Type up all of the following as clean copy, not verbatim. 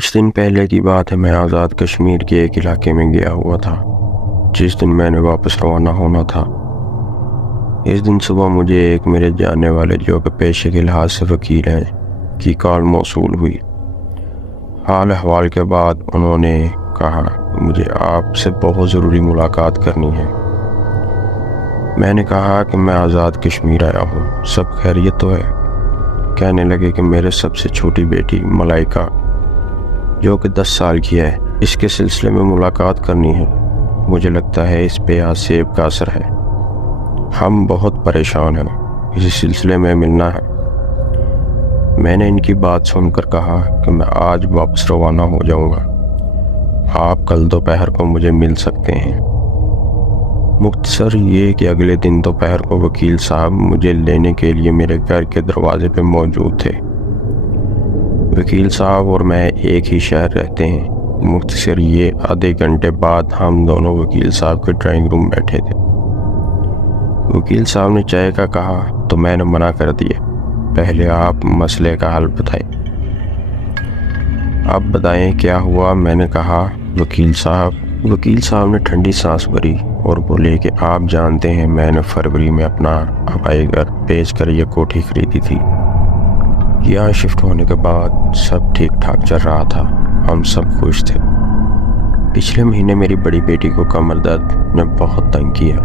کچھ دن پہلے کی بات ہے، میں آزاد کشمیر کے ایک علاقے میں گیا ہوا تھا جس دن میں نے واپس روانہ ہونا تھا۔ اس دن صبح مجھے ایک میرے جاننے والے جو کہ پیشے کے لحاظ سے وکیل ہیں کی کال موصول ہوئی۔ حال احوال کے بعد انہوں نے کہا مجھے آپ سے بہت ضروری ملاقات کرنی ہے۔ میں نے کہا کہ میں آزاد کشمیر آیا ہوں، سب خیریت تو ہے؟ کہنے لگے کہ میرے سب سے چھوٹی بیٹی ملائکہ جو کہ 10 سال کی ہے، اس کے سلسلے میں ملاقات کرنی ہے۔ مجھے لگتا ہے اس پہ آج سیب کا اثر ہے، ہم بہت پریشان ہیں، اسی سلسلے میں ملنا ہے۔ میں نے ان کی بات سن کر کہا کہ میں آج واپس روانہ ہو جاؤں گا، آپ کل دوپہر کو مجھے مل سکتے ہیں۔ مختصر یہ کہ اگلے دن دوپہر کو وکیل صاحب مجھے لینے کے لیے میرے گھر کے دروازے پہ موجود تھے۔ وکیل صاحب اور میں ایک ہی شہر رہتے ہیں۔ مختصر یہ آدھے گھنٹے بعد ہم دونوں وکیل صاحب کے ڈرائنگ روم بیٹھے تھے۔ وکیل صاحب نے چائے کا کہا تو میں نے منع کر دیا، پہلے آپ مسئلے کا حل بتائیں۔ آپ بتائیں کیا ہوا؟ میں نے کہا وکیل صاحب نے ٹھنڈی سانس بھری اور بولے کہ آپ جانتے ہیں میں نے فروری میں اپنا آبائی گھر بیچ کر یہ کوٹھی خریدی تھی۔ یہاں شفٹ ہونے کے بعد سب ٹھیک ٹھاک چل رہا تھا، ہم سب خوش تھے۔ پچھلے مہینے میری بڑی بیٹی کو کمر درد نے بہت تنگ کیا،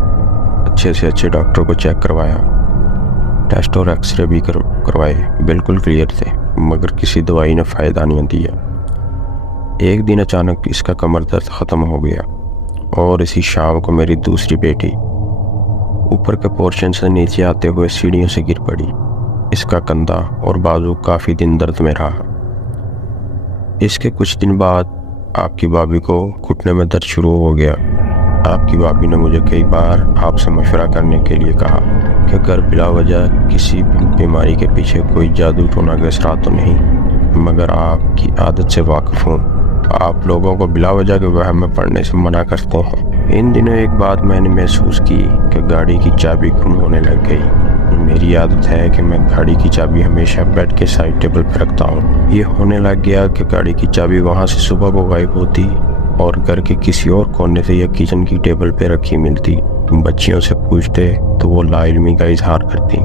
اچھے سے اچھے ڈاکٹر کو چیک کروایا، ٹیسٹ اور ایکس رے بھی کروائے، بالکل کلیئر تھے، مگر کسی دوائی نے فائدہ نہیں دیا۔ ایک دن اچانک اس کا کمر درد ختم ہو گیا اور اسی شام کو میری دوسری بیٹی اوپر کے پورشن سے نیچے آتے ہوئے سیڑھیوں سے گر پڑی۔ اس کا کندھا اور بازو کافی دن درد میں رہا۔ اس کے کچھ دن بعد آپ کی بھابھی کو گھٹنے میں درد شروع ہو گیا۔ آپ کی بھابھی نے مجھے کئی بار آپ سے مشورہ کرنے کے لیے کہا کہ اگر بلا وجہ کسی بیماری کے پیچھے کوئی جادو ٹونا کے اثرات تو نہیں، مگر آپ کی عادت سے واقف ہوں، آپ لوگوں کو بلا وجہ کے وہم میں پڑنے سے منع کرتے ہیں۔ ان دنوں ایک بات میں نے محسوس کی کہ گاڑی کی چابی گم ہونے لگ گئی۔ میری عادت ہے کہ میں گاڑی کی چابی ہمیشہ بیڈ کے سائڈ ٹیبل پہ رکھتا ہوں۔ یہ ہونے لگ گیا کہ گاڑی کی چابی وہاں سے صبح کو غائب ہوتی اور گھر کے کسی اور کونے سے یا کچن کی ٹیبل پہ رکھی ملتی۔ بچیوں سے پوچھتے تو وہ لا علمی کا اظہار کرتی۔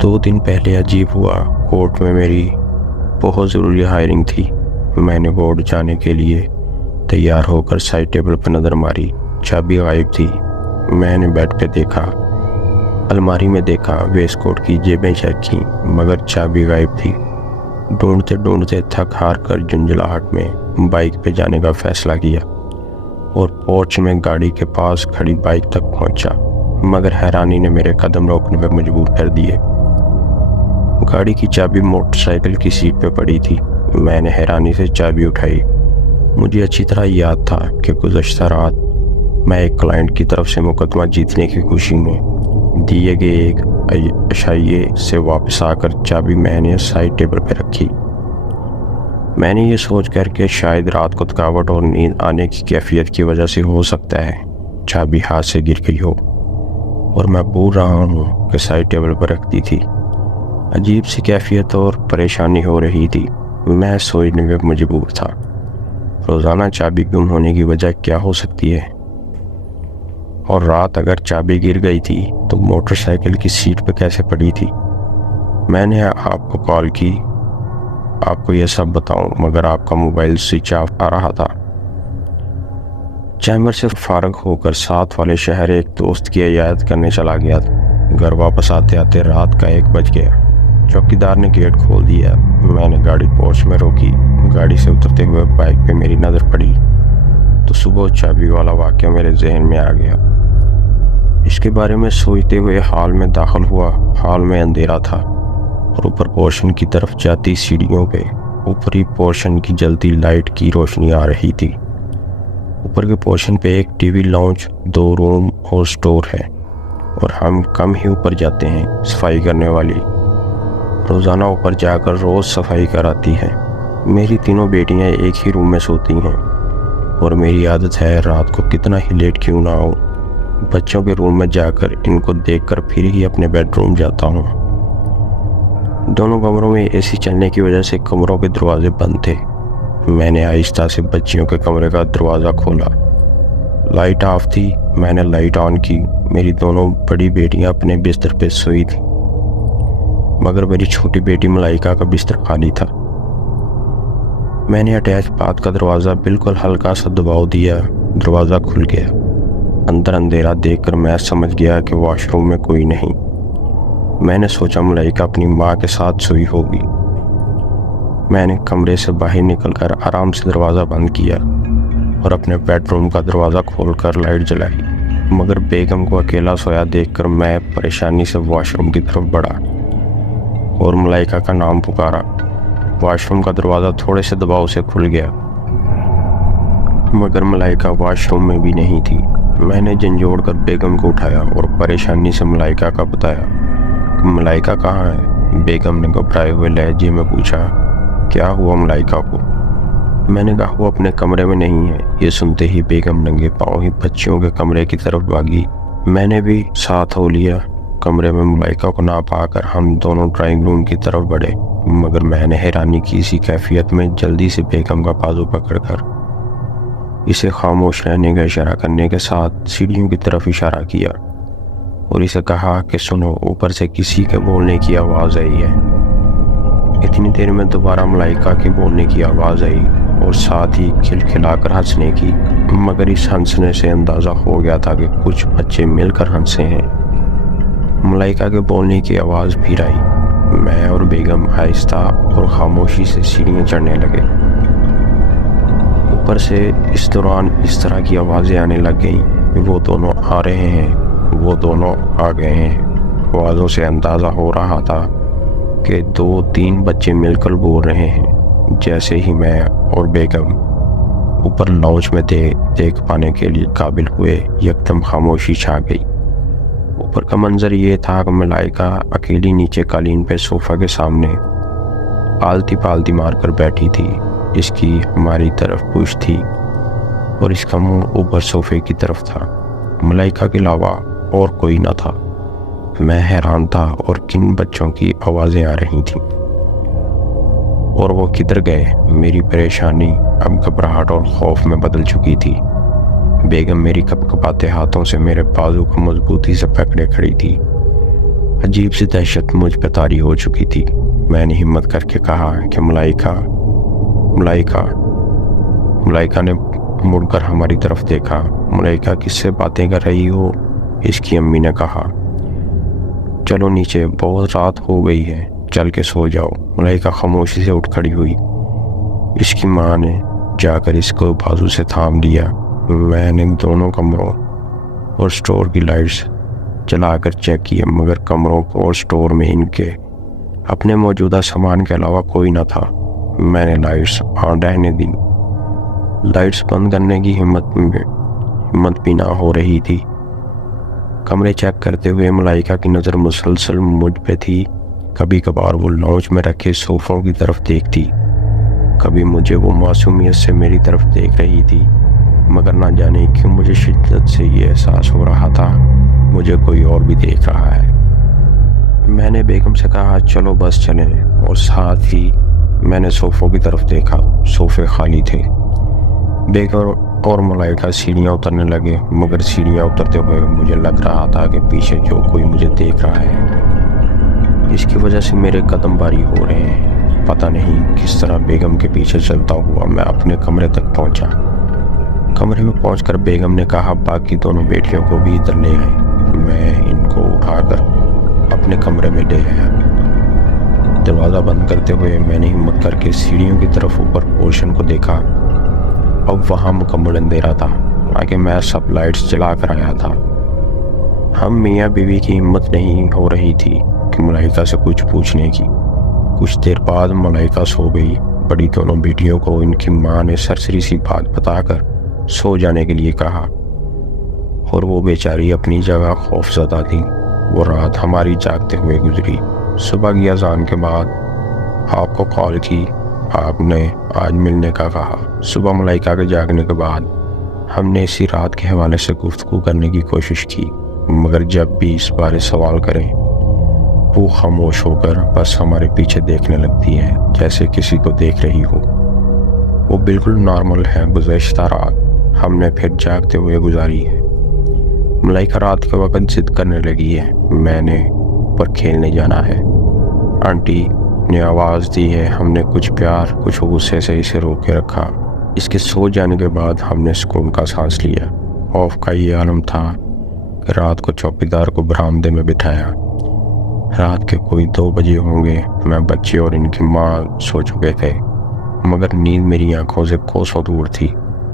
2 دن پہلے عجیب ہوا، کورٹ میں میری بہت ضروری ہائرنگ تھی۔ میں نے کورٹ جانے کے لیے تیار ہو کر سائڈ ٹیبل پہ نظر ماری، چابی غائب تھی۔ میں نے بیڈ پہ دیکھا، الماری میں دیکھا، ویسٹ کوٹ کی جیبیں چیک کی، مگر چابی غائب تھی۔ ڈھونڈتے تھک ہار کر جھنجھلاہٹ میں بائک پہ جانے کا فیصلہ کیا اور پورچ میں گاڑی کے پاس کھڑی بائک تک پہنچا، مگر حیرانی نے میرے قدم روکنے پہ مجبور کر دیے۔ گاڑی کی چابی موٹر سائیکل کی سیٹ پہ پڑی تھی۔ میں نے حیرانی سے چابی اٹھائی۔ مجھے اچھی طرح یاد تھا کہ گزشتہ رات میں ایک کلائنٹ کی طرف سے مقدمہ جیتنے کی خوشی میں دیے گئے ایک اشائیے سے واپس آ کر چابی میں نے سائڈ ٹیبل پہ رکھی۔ میں نے یہ سوچ کر کہ شاید رات کو تھکاوٹ اور نیند آنے کی کیفیت کی وجہ سے ہو سکتا ہے چابی ہاتھ سے گر گئی ہو اور میں بھول رہا ہوں کہ سائڈ ٹیبل پر رکھ دی تھی۔ عجیب سی کیفیت اور پریشانی ہو رہی تھی۔ میں سوچنے پہ مجبور تھا، روزانہ چابی گم ہونے کی وجہ کیا ہو سکتی ہے؟ اور رات اگر چابی گر گئی تھی تو موٹر سائیکل کی سیٹ پہ کیسے پڑی تھی؟ میں نے آپ کو کال کی آپ کو یہ سب بتاؤں، مگر آپ کا موبائل سوئچ آف آ رہا تھا۔ چیمبر سے فارغ ہو کر ساتھ والے شہر ایک دوست کی عیادت کرنے چلا گیا تھا۔ گھر واپس آتے آتے رات کا 1 بج گیا۔ چوکیدار نے گیٹ کھول دیا۔ میں نے گاڑی پورچ میں روکی۔ گاڑی سے اترتے ہوئے بائک پہ میری نظر پڑی تو صبح چابی والا واقعہ میرے ذہن میں آ گیا۔ اس کے بارے میں سوچتے ہوئے ہال میں داخل ہوا۔ ہال میں اندھیرا تھا اور اوپر پورشن کی طرف جاتی سیڑھیوں پہ اوپری پورشن کی جلتی لائٹ کی روشنی آ رہی تھی۔ اوپر کے پورشن پہ ایک ٹی وی لاؤنج، 2 روم اور سٹور ہے، اور ہم کم ہی اوپر جاتے ہیں۔ صفائی کرنے والی روزانہ اوپر جا کر روز صفائی کراتی ہے۔ میری تینوں بیٹیاں ایک ہی روم میں سوتی ہیں اور میری عادت ہے رات کو کتنا ہی لیٹ کیوں نہ ہو، بچوں کے روم میں جا کر ان کو دیکھ کر پھر ہی اپنے بیڈ روم جاتا ہوں۔ دونوں کمروں میں اے سی چلنے کی وجہ سے کمروں کے دروازے بند تھے۔ میں نے آہستہ سے بچیوں کے کمرے کا دروازہ کھولا۔ لائٹ آف تھی۔ میں نے لائٹ آن کی۔ میری دونوں بڑی بیٹیاں اپنے بستر پہ سوئی تھیں، مگر میری چھوٹی بیٹی ملائکہ کا بستر خالی تھا۔ میں نے اٹیچ باتھ کا دروازہ بالکل ہلکا سا دباؤ دیا، دروازہ کھل گیا۔ اندر اندھیرا دیکھ کر میں سمجھ گیا کہ واش روم میں کوئی نہیں۔ میں نے سوچا ملائکہ اپنی ماں کے ساتھ سوئی ہوگی۔ میں نے کمرے سے باہر نکل کر آرام سے دروازہ بند کیا اور اپنے بیڈ روم کا دروازہ کھول کر لائٹ جلائی، مگر بیگم کو اکیلا سویا دیکھ کر میں پریشانی سے واش روم کی طرف بڑھا اور ملائکہ کا نام پکارا۔ واش روم کا دروازہ تھوڑے سے دباؤ سے کھل گیا، مگر ملائکہ واش روم میں بھی نہیں تھی۔ میں نے جھنجھوڑ کر بیگم کو اٹھایا اور پریشانی سے ملائکہ کا بتایا کہ ملائکہ کہاں ہے۔ بیگم نے گھبرائے ہوئے لہجے میں پوچھا، کیا ہوا ملائکہ کو؟ میں نے کہا وہ اپنے کمرے میں نہیں ہے۔ یہ سنتے ہی بیگم ننگے پاؤں ہی بچیوں کے کمرے کی طرف بھاگی۔ میں نے بھی ساتھ ہو لیا۔ کمرے میں ملائکہ کو نہ پا کر ہم دونوں ڈرائنگ روم کی طرف بڑھے، مگر میں نے حیرانی کی اسی کیفیت میں جلدی سے بیگم کا بازو پکڑ کر اسے خاموش رہنے کا اشارہ کرنے کے ساتھ سیڑھیوں کی طرف اشارہ کیا اور اسے کہا کہ سنو، اوپر سے کسی کے بولنے کی آواز آئی ہے۔ اتنی دیر میں دوبارہ ملائکہ کے بولنے کی آواز آئی اور ساتھ ہی کھلکھلا کر ہنسنے کی، مگر اس ہنسنے سے اندازہ ہو گیا تھا کہ کچھ بچے مل کر ہنسے ہیں۔ ملائکہ کے بولنے کی آواز پھر آئی۔ میں اور بیگم آہستہ اور خاموشی سے سیڑھیاں چڑھنے لگے۔ اوپر سے اس دوران اس طرح کی آوازیں آنے لگ گئیں کہ وہ دونوں آ رہے ہیں، وہ دونوں آ گئے ہیں۔ آوازوں سے اندازہ ہو رہا تھا کہ 2-3 بچے مل کر بول رہے ہیں۔ جیسے ہی میں اور بیگم اوپر لاؤنج میں دیکھ پانے کے لیے قابل ہوئے، یکدم خاموشی چھا گئی۔ اوپر کا منظر یہ تھا کہ ملائکہ اکیلی نیچے قالین پہ صوفہ کے سامنے آلتی پالتی مار کر بیٹھی تھی۔ اس کی ہماری طرف پوچھ تھی اور اس کا منہ اوپر صوفے کی طرف تھا۔ ملائکہ کے علاوہ اور کوئی نہ تھا۔ میں حیران تھا اور کن بچوں کی آوازیں آ رہی تھیں اور وہ کدھر گئے۔ میری پریشانی اب گھبراہٹ اور خوف میں بدل چکی تھی۔ بیگم میری کپ کپاتے ہاتھوں سے میرے بازو کو مضبوطی سے پکڑے کھڑی تھی۔ عجیب سی دہشت مجھ پہ طاری ہو چکی تھی۔ میں نے ہمت کر کے کہا کہ ملائکہ۔ ملائکہ نے مڑ کر ہماری طرف دیکھا۔ ملائکہ کس سے باتیں کر رہی ہو؟ اس کی امی نے کہا۔ چلو نیچے، بہت رات ہو گئی ہے، چل کے سو جاؤ۔ ملائکہ خاموشی سے اٹھ کھڑی ہوئی۔ اس کی ماں نے جا کر اس کو بازو سے تھام لیا۔ میں نے دونوں کمروں اور سٹور کی لائٹس جلا کر چیک کیا، مگر کمروں اور سٹور میں ان کے اپنے موجودہ سامان کے علاوہ کوئی نہ تھا۔ میں نے لائٹس آن رہنے دی۔ لائٹس بند کرنے کی ہمت بھی نہ ہو رہی تھی۔ کمرے چیک کرتے ہوئے ملائکہ کی نظر مسلسل مجھ پہ تھی۔ کبھی کبھار وہ لاؤنج میں رکھے صوفوں کی طرف دیکھتی، کبھی مجھے وہ معصومیت سے میری طرف دیکھ رہی تھی، مگر نہ جانے کیوں مجھے شدت سے یہ احساس ہو رہا تھا مجھے کوئی اور بھی دیکھ رہا ہے۔ میں نے بیگم سے کہا چلو بس چلیں، اور ساتھ ہی میں نے صوفوں کی طرف دیکھا۔ صوفے خالی تھے۔ بیگم اور ملائکہ سیڑھیاں اترنے لگے، مگر سیڑھیاں اترتے ہوئے مجھے لگ رہا تھا کہ پیچھے جو کوئی مجھے دیکھ رہا ہے۔ اس کی وجہ سے میرے قدم باری ہو رہے ہیں۔ پتہ نہیں کس طرح بیگم کے پیچھے چلتا ہوا میں اپنے کمرے تک پہنچا۔ کمرے میں پہنچ کر بیگم نے کہا باقی دونوں بیٹیوں کو بھی ادھر لے آئیں۔ میں ان کو اٹھا کر اپنے کمرے میں لے آیا۔ دروازہ بند کرتے ہوئے میں نے ہمت کر کے سیڑھیوں کی طرف اوپر پورشن کو دیکھا۔ اب وہاں مکمل اندھیرا تھا، آگے میں سب لائٹس جلا کر آیا تھا۔ ہم میاں بیوی کی ہمت نہیں ہو رہی تھی کہ ملائکہ سے کچھ پوچھنے کی۔ کچھ دیر بعد ملائکہ سو گئی۔ بڑی دونوں بیٹیوں کو ان کی ماں نے سرسری سی بات بتا کر سو جانے کے لیے کہا، اور وہ بیچاری اپنی جگہ خوف زدہ تھی۔ وہ رات ہماری جاگتے ہوئے گزری۔ صبح کی اذان کے بعد آپ کو کال کی، آپ نے آج ملنے کا کہا۔ صبح ملائکہ کے جاگنے کے بعد ہم نے اسی رات کے حوالے سے گفتگو کرنے کی کوشش کی، مگر جب بھی اس بارے سوال کریں وہ خاموش ہو کر بس ہمارے پیچھے دیکھنے لگتی ہے جیسے کسی کو دیکھ رہی ہو۔ وہ بالکل نارمل ہے۔ گزشتہ رات ہم نے پھر جاگتے ہوئے گزاری ہے۔ ملائکہ رات کے وقت ضد کرنے لگی ہے، میں نے اوپر کھیلنے جانا ہے۔ آنٹی نے آواز دی ہے۔ ہم نے کچھ پیار کچھ غصے سے اسے روک کے رکھا۔ اس کے سو جانے کے بعد ہم نے سکون کا سانس لیا۔ خوف کا یہ عالم تھا کہ رات کو چوکیدار کو برآمدے میں بٹھایا۔ رات کے کوئی 2 بجے ہوں گے۔ میں، بچے اور ان کی ماں سو چکے تھے، مگر نیند میری آنکھوں سے کوسوں دور تھی۔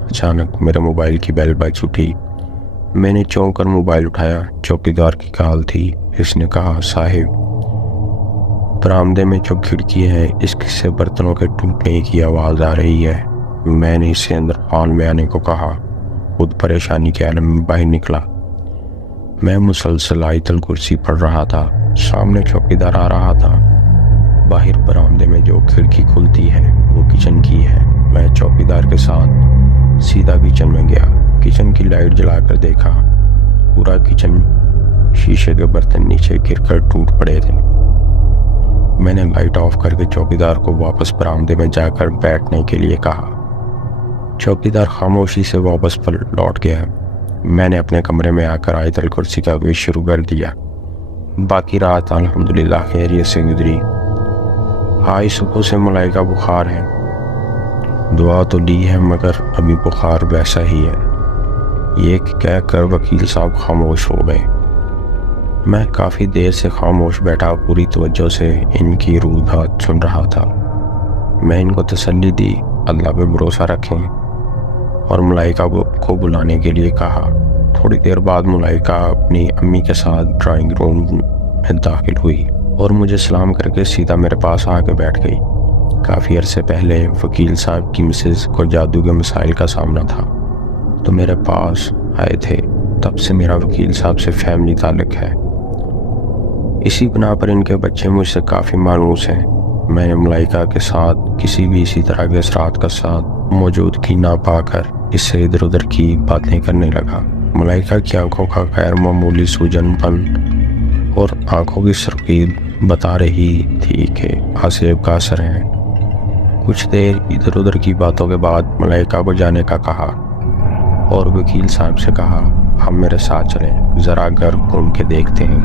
اچانک میرے موبائل کی بیل بج اٹھی۔ میں نے چونک کر موبائل اٹھایا۔ چوکیدار کی کال تھی۔ اس نے کہا، صاحب، برآمدے میں جو کھڑکی ہے اس سے برتنوں کے ٹوٹنے کی آواز آ رہی ہے۔ میں نے اسے اندر ہال میں آنے کو کہا، خود پریشانی کے عالم میں باہر نکلا۔ میں مسلسل آیت الکرسی پڑھ رہا تھا۔ سامنے چوکیدار آ رہا تھا۔ باہر برآمدے میں جو کھڑکی کھلتی ہے وہ کچن کی ہے۔ میں چوکیدار کے ساتھ سیدھا کچن میں گیا۔ کچن کی لائٹ جلا کر دیکھا، پورا کچن شیشے کے برتن نیچے گر کر ٹوٹ پڑے تھے۔ میں نے لائٹ آف کر کے چوکیدار کو واپس برآمدے میں جا کر بیٹھنے کے لیے کہا۔ چوکیدار خاموشی سے واپس پر لوٹ گیا۔ میں نے اپنے کمرے میں آ کر آیت الکرسی کا وعظ شروع کر دیا۔ باقی رات الحمدللہ خیریت سے گزری۔ آج صبح سے ملائکہ بخار ہے۔ دعا تو لی ہے مگر ابھی بخار ویسا ہی ہے۔ یہ کہہ کر وکیل صاحب خاموش ہو گئے۔ میں کافی دیر سے خاموش بیٹھا پوری توجہ سے ان کی روحات سن رہا تھا۔ میں ان کو تسلی دی، اللہ پہ بھروسہ رکھیں، اور ملائکہ کو بلانے کے لیے کہا۔ تھوڑی دیر بعد ملائکہ اپنی امی کے ساتھ ڈرائنگ روم میں داخل ہوئی اور مجھے سلام کر کے سیدھا میرے پاس آ کے بیٹھ گئی۔ کافی عرصے پہلے وکیل صاحب کی مسز کو جادو کے مسائل کا سامنا تھا تو میرے پاس آئے تھے۔ تب سے میرا وکیل صاحب سے فیملی تعلق ہے۔ اسی بنا پر ان کے بچے مجھ سے کافی مانوس ہیں۔ میں نے ملائکہ کے ساتھ کسی بھی اسی طرح کے اثرات کا ساتھ موجودگی نہ پا کر اس سے ادھر ادھر کی باتیں کرنے لگا۔ ملائکہ کی آنکھوں کا غیر معمولی سوجن پن اور آنکھوں کی سرخی بتا رہی تھی کہ آصف کا اثر ہے۔ کچھ دیر ادھر ادھر کی باتوں کے بعد ملائکہ کو جانے کا کہا اور وکیل صاحب سے کہا، ہم میرے ساتھ چلیں، ذرا گھر گھوم کے دیکھتے ہیں۔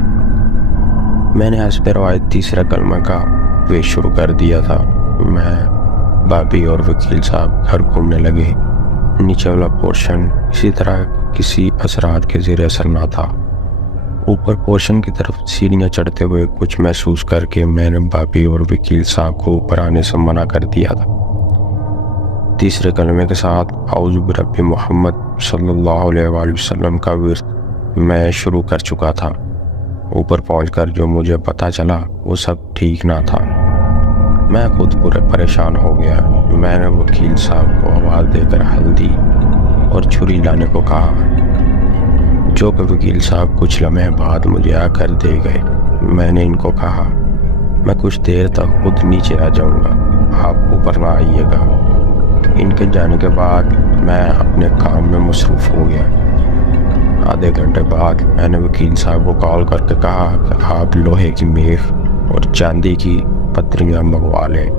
میں نے حسب روایت تیسرا کلمہ کا وعظ شروع کر دیا تھا۔ میں، بابی اور وکیل صاحب گھر گھومنے لگے۔ نیچے والا پورشن اسی طرح کسی اثرات کے زیر اثر نہ تھا۔ اوپر پورشن کی طرف سیڑھیاں چڑھتے ہوئے کچھ محسوس کر کے میں نے بابی اور وکیل صاحب کو اوپر آنے سے منع کر دیا تھا۔ تیسرے کلمے کے ساتھ اعوذ برب محمد صلی اللہ علیہ وآلہ وسلم کا ورد میں شروع کر چکا تھا۔ اوپر پہنچ کر جو مجھے پتہ چلا وہ سب ٹھیک نہ تھا۔ میں خود پریشان ہو گیا۔ میں نے وکیل صاحب کو آواز دے کر ہلدی اور چھری لانے کو کہا، جو کہ وکیل صاحب کچھ لمحے بعد مجھے آ کر دے گئے۔ میں نے ان کو کہا، میں کچھ دیر تک خود نیچے آ جاؤں گا، آپ اوپر نہ آئیے گا۔ ان کے جانے کے بعد میں اپنے کام میں مصروف ہو گیا۔ آدھے گھنٹے بعد میں نے وکیل صاحب کو کال کر کے کہا کہ آپ لوہے کی میخ اور چاندی کی پتریاں منگوا لیں۔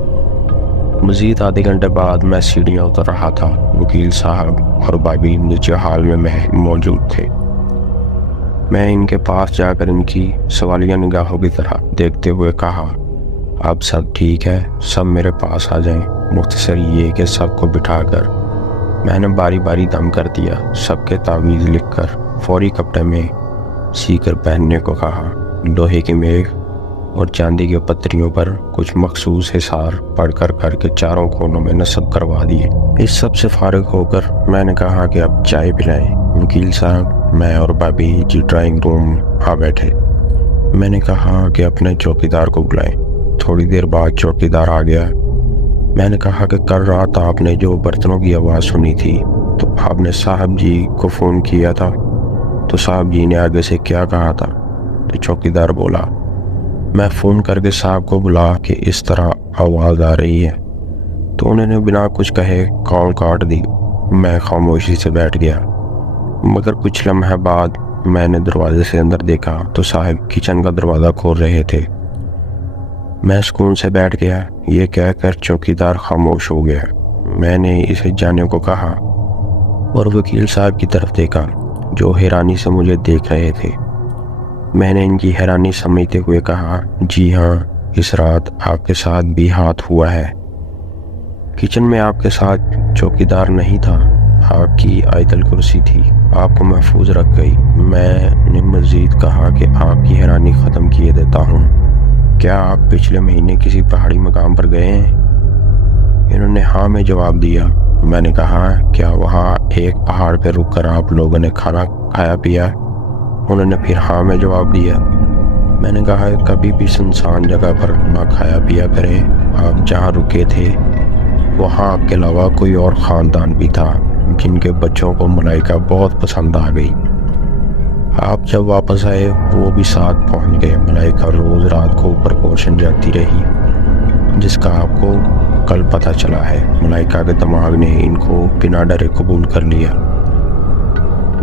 مزید آدھے گھنٹے بعد میں سیڑھیاں اتر رہا تھا۔ وکیل صاحب اور بابی نیچے ہال میں موجود تھے۔ میں ان کے پاس جا کر ان کی سوالیہ نگاہوں کی طرح دیکھتے ہوئے کہا، اب سب ٹھیک ہے، سب میرے پاس آ جائیں۔ مختصر یہ کہ سب کو بٹھا کر میں نے باری باری دم کر دیا۔ سب کے تعویذ لکھ کر فوری کپڑے میں سی کر پہننے کو کہا۔ لوہے کی میخ اور چاندی کے پتریوں پر کچھ مخصوص حصار پڑھ کر کے چاروں کونوں میں نصب کروا دیے۔ اس سب سے فارغ ہو کر میں نے کہا کہ اب چائے پلائیں۔ وکیل صاحب، میں اور بابی جی ڈرائنگ روم آ بیٹھے۔ میں نے کہا کہ اپنے چوکیدار کو بلائیں۔ تھوڑی دیر بعد چوکیدار آ گیا۔ میں نے کہا کہ کل رات آپ نے جو برتنوں کی آواز سنی تھی تو آپ نے صاحب جی کو فون کیا تھا، تو صاحب جی نے آگے سے کیا کہا تھا؟ تو چوکیدار بولا، میں فون کر کے صاحب کو بلا کہ اس طرح آواز آ رہی ہے، تو انہوں نے بنا کچھ کہے کال کاٹ دی۔ میں خاموشی سے بیٹھ گیا، مگر کچھ لمحے بعد میں نے دروازے سے اندر دیکھا تو صاحب کچن کا دروازہ کھول رہے تھے۔ میں سکون سے بیٹھ گیا۔ یہ کہہ کر چوکیدار خاموش ہو گیا۔ میں نے اسے جانے کو کہا اور وکیل صاحب کی طرف دیکھا جو حیرانی سے مجھے دیکھ رہے تھے۔ میں نے ان کی حیرانی سمجھتے ہوئے کہا، جی ہاں، اس رات آپ کے ساتھ بھی ہاتھ ہوا ہے۔ کچن میں آپ کے ساتھ چوکیدار نہیں تھا، آپ کی آیت الکرسی تھی، آپ کو محفوظ رکھ گئی۔ میں نے مزید کہا کہ آپ کی حیرانی ختم کیے دیتا ہوں، کیا آپ پچھلے مہینے کسی پہاڑی مقام پر گئے ہیں؟ انہوں نے ہاں میں جواب دیا۔ میں نے کہا، کیا وہاں ایک پہاڑ پہ رک کر آپ لوگوں نے کھانا کھایا پیا؟ انہوں نے پھر ہاں میں جواب دیا۔ میں نے کہا، کبھی بھی سنسان جگہ پر نہ کھایا پیا کریں، آپ جہاں رکے تھے وہاں آپ کے علاوہ کوئی اور خاندان بھی تھا جن کے بچوں کو ملائکہ بہت پسند آ گئی۔ آپ جب واپس آئے وہ بھی ساتھ پہنچ گئے۔ ملائکہ روز رات کو اوپر پورشن جاتی رہی جس کا آپ کو کل پتہ چلا ہے۔ ملائکہ کے دماغ نے ان کو بنا ڈرے قبول کر لیا۔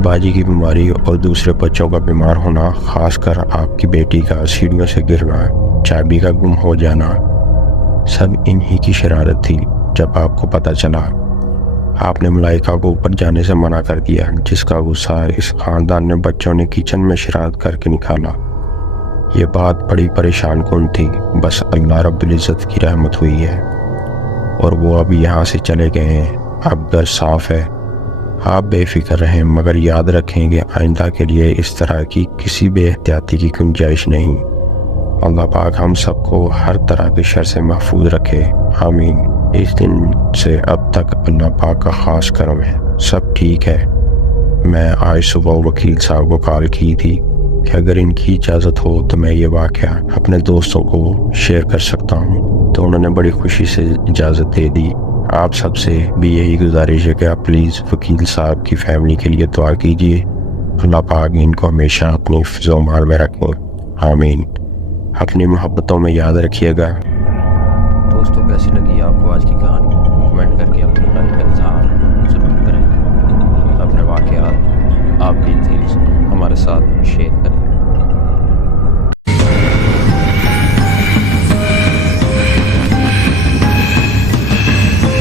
باجی کی بیماری اور دوسرے بچوں کا بیمار ہونا، خاص کر آپ کی بیٹی کا سیڑھیوں سے گرنا، چابی کا گم ہو جانا، سب انہی کی شرارت تھی۔ جب آپ کو پتہ چلا آپ نے ملائکہ کو اوپر جانے سے منع کر دیا، جس کا غصہ اس خاندان نے بچوں نے کچن میں شرارت کر کے نکالا۔ یہ بات بڑی پریشان کن تھی، بس اللہ رب العزت کی رحمت ہوئی ہے اور وہ اب یہاں سے چلے گئے ہیں۔ اب گھر صاف ہے، آپ بے فکر رہیں، مگر یاد رکھیں کہ آئندہ کے لیے اس طرح کی کسی بے احتیاطی کی گنجائش نہیں۔ اللہ پاک ہم سب کو ہر طرح کے شر سے محفوظ رکھے، آمین۔ اس دن سے اب تک اللہ پاک کا خاص کرم ہے، سب ٹھیک ہے۔ میں آج صبح وکیل صاحب کو کال کی تھی کہ اگر ان کی اجازت ہو تو میں یہ واقعہ اپنے دوستوں کو شیئر کر سکتا ہوں، تو انہوں نے بڑی خوشی سے اجازت دے دی۔ آپ سب سے بھی یہی گزارش ہے کہ آپ پلیز وکیل صاحب کی فیملی کے لیے دعا کیجیے، اللہ پاک ان کو ہمیشہ اپنی حفظ و امان میں رکھیں، آمین۔ اپنی محبتوں میں یاد رکھیے گا۔ دوستوں، کیسی لگی آپ کو آج کی کہانی؟